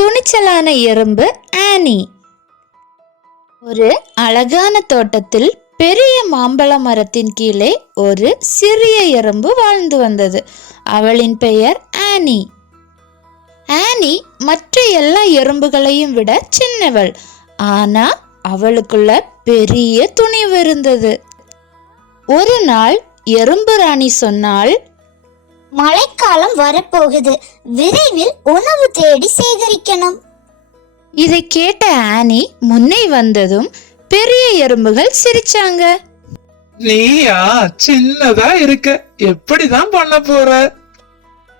துணிச்சலான எறும்பு ஆனி. ஒரு அழகான தோட்டத்தில் பெரிய மாம்பழ மரத்தின் கீழே ஒரு சிறிய எறும்பு வாழ்ந்து வந்தது. அவளின் பெயர் ஆனி. ஆனி மற்ற எல்லா எறும்புகளையும் விட சின்னவள். ஆனா அவளுக்குள்ள பெரிய துணிவு இருந்தது. ஒரு நாள் எறும்பு ராணி சொன்னாள் மழைக்காலம் வரப்போகுது. விரைவில் உணவு தேடி சேகரிக்கணும். இதை கேட்ட ஆனி முன்னே வந்ததும் பெரிய எறும்புகள் சிரிச்சாங்க. நீயா சின்னதா இருக்க. எப்படிதான் பண்ண போற?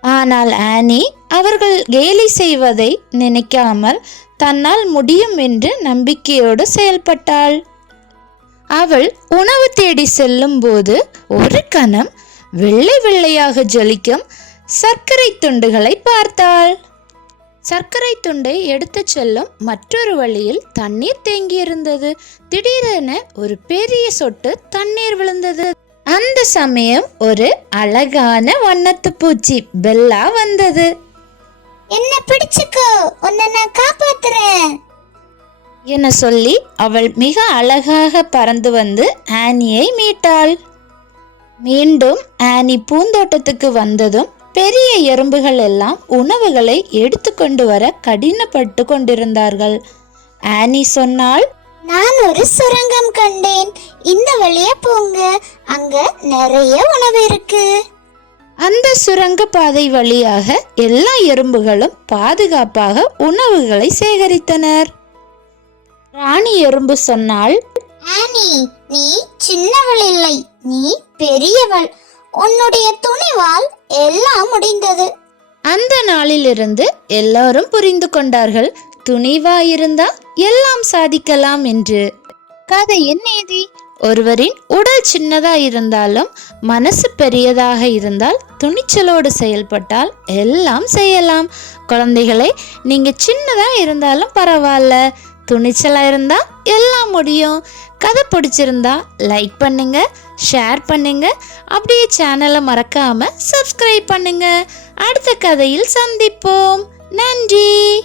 ஆனால் ஆனி அவர்கள் கேலி செய்வதை நினைக்காமல் தன்னால் முடியும் என்று நம்பிக்கையோடு செயல்பட்டாள். அவள் உணவு தேடி செல்லும்போது ஒரு கணம் வெள்ளை வெள்ளையாக ஜொலிக்கும் சர்க்கரை துண்டுகளை பார்த்தாள். சர்க்கரை துண்டை எடுத்துச் செல்லும் மற்றொரு வழியில் தண்ணீர் தேங்கியிருந்தது. திடீரென ஒரு பெரிய சொட்டு தண்ணீர் விழுந்தது. அந்த சமயம் ஒரு அழகான வண்ணத்து பூச்சி பெல்லா வந்தது. என்ன பிடிச்சுக்கோ உன்னை நான் காப்பாத்துறேன். என சொல்லி அவள் மிக அழகாக பறந்து வந்து ஆனியை மீட்டாள். மீண்டும் ஆனி பூந்தோட்டத்துக்கு வந்ததும் பெரிய எறும்புகள் எல்லாம் உணவுகளை எடுத்துக்கொண்டு வர கடினப்பட்டு கொண்டிருந்தார்கள். ஆனி சொன்னாள் நான் ஒரு சுரங்கம் கண்டேன். இந்த வழியா போங்க. அங்க நிறைய உணவு இருக்கு. அந்த சுரங்க பாதை வழியாக எல்லா எறும்புகளும் பாதுகாப்பாக உணவுகளை சேகரித்தனர். ராணி எறும்பு சொன்னாள் ஆனி நீ சின்னவள் இல்லை. நீ பெரியவள். உன்னுடைய துணிவால் எல்லாம் முடிந்தது. அந்த நாளிலிருந்து எல்லாரும் புரிந்து கொண்டார்கள். துணிவாயிருந்தா எல்லாம் சாதிக்கலாம் என்று. கதையின் நீதி ஒருவரின் உடல் சின்னதா இருந்தாலும் மனசு பெரியதாக இருந்தால் துணிச்சலோடு செயல்பட்டால் எல்லாம் செய்யலாம். குழந்தைகளே நீங்க சின்னதா இருந்தாலும் பரவாயில்ல. துணிச்சலாக இருந்தால் எல்லாம் முடியும். கதை பிடிச்சிருந்தா லைக் பண்ணுங்க ஷேர் பண்ணுங்க. அப்படியே சேனலை மறக்காம சப்ஸ்கிரைப் பண்ணுங்க. அடுத்த கதையில் சந்திப்போம். நன்றி.